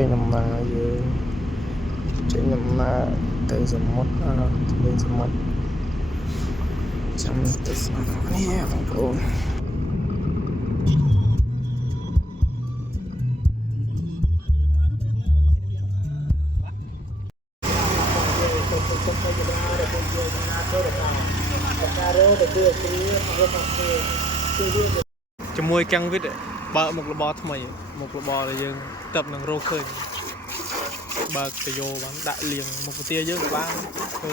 ចេញដំណើរយើងចេញដំណើរទៅសមុទ្រទៅសមុទ្រចាំទៅសមុទ្រនេះបងប្អូនជាមួយកាំងវិទ្យបើមុខរបរថ្មីមុខរបរដែលយើងទៅនឹងរកឃើញបើកទៅយកបានដាក់លៀងមុខពទាយើងក៏បានធ្វើ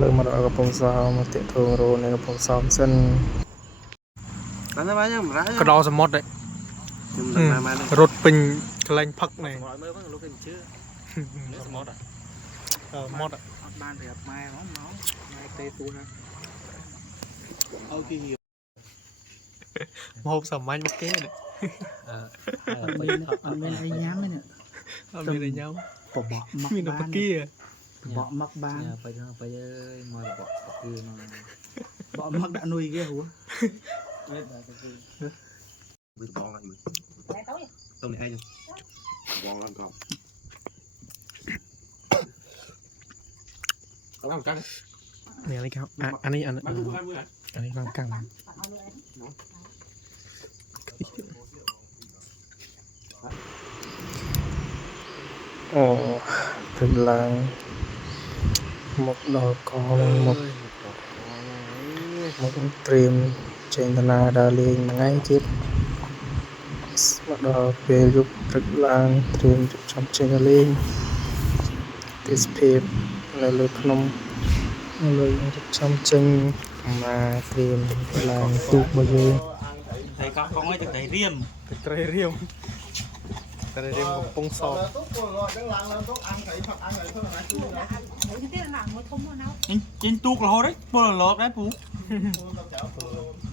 លើមកដល់កំពង់សោមមកទាក់ទងរោនៅកំពង់សោមសិនបានតែបានយ៉ាងកដោសមុទ្ររត់ពេញកន្លែងផឹកនេះមើលមកលោកគេជឿសមុទ្រមាត់អត់បានប្រាប់ម៉ែហ្មងម៉ែទេទូណាអូគេមកហូបសាមញ្ញមកគេអត់មានអីញ៉ាំទេនេះអត់មានអីញ៉ាំបបក់មកមានបកាបបក់មកបានទៅអើយមកបបក់បកាមកបបក់មកដាក់នុយគេហួវាបងអញមើលទៅនេះឯងបងឡើងកោឡើងកាំងនេះនេះអានេះឡើងកាំងអូទៅឡើងមកដល់កមកត្រៀមចេញដំណើរដើរលេងមួយថ្ងៃទៀតមកដល់ពេលយប់ព្រឹកឡើងត្រៀមចំចេញទៅលេងទេសភាពនៅលើភ្នំនៅលើចំចេញមកត្រៀមឡើងទូករបស់យើងតែកង់ឲ្យទៅរៀមកំពង់សោមចេញទូករហូតđấyពលឡកដែរពូ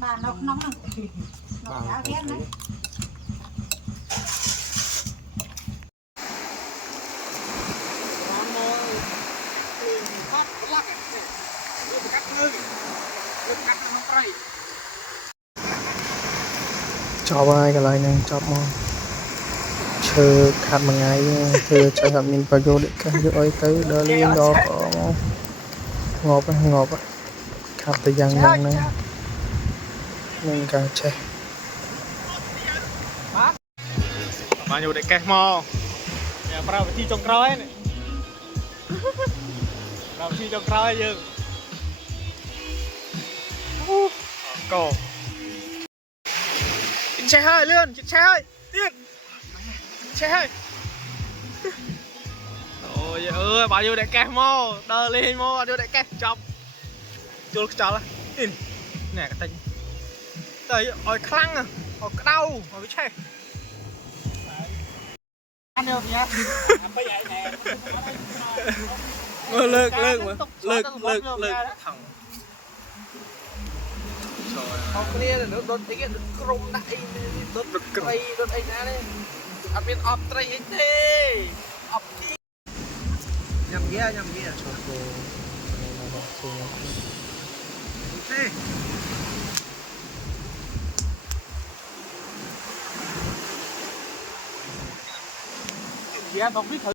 បាទនៅក្នុងហ្នឹងបាទរៀមហ្នឹងចប់ហើយកន្លែងហ្នឹងចប់មកឈើខាត់មួយថ្ងៃធ្វើចុះអត់មានប្រយោជន៍ទេយកអីទៅដល់លេងដល់ងាប់ខាត់ទៅយ៉ាងហ្នឹងនឹងការចេះបានយកតែកេះមកតែប្រើវិធីចុងក្រោយនេះប្រើវិធីចុងក្រោយយើងកោចេះហើយលឿនចេះហើយទៀតចេះហើយអូយអើយបើយកតែកេះមកដល់លេងមកអត់យកតែកេះចប់ជុលខ្ចល់នេះកតិចទៅឲ្យខ្លាំងឲ្យក្តៅឲ្យវាឆេះអានយកញ៉ាំមើលលើកថងអត់គ្នាដុតអីគេក្រុមដាក់អីដុតក្រៃដុតអីណានេះអត់មានអបត្រីអីទេអបទីញ៉ាំហ្គាចូលគោទេហ្គាដល់ពី